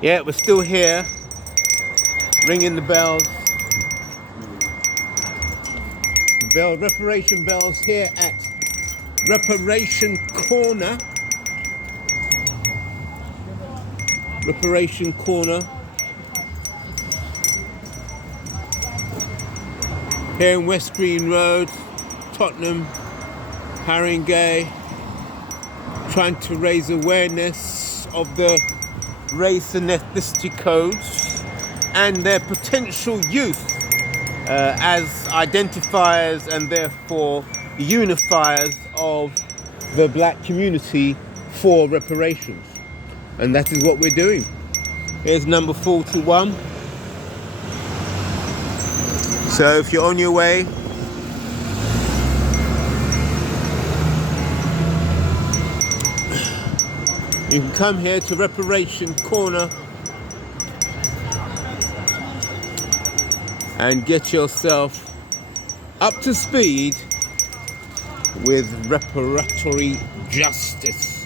Yeah, we're still here, ringing the bells. Reparation bells here at Reparation Corner. Reparation Corner. Here in West Green Road, Tottenham, Haringey, trying to raise awareness of the race and ethnicity codes and their potential use as identifiers and therefore unifiers of the black community for reparations. And that is what we're doing. Here's number 41. So if you're on your way, you can come here to Reparation Corner and get yourself up to speed with reparatory justice.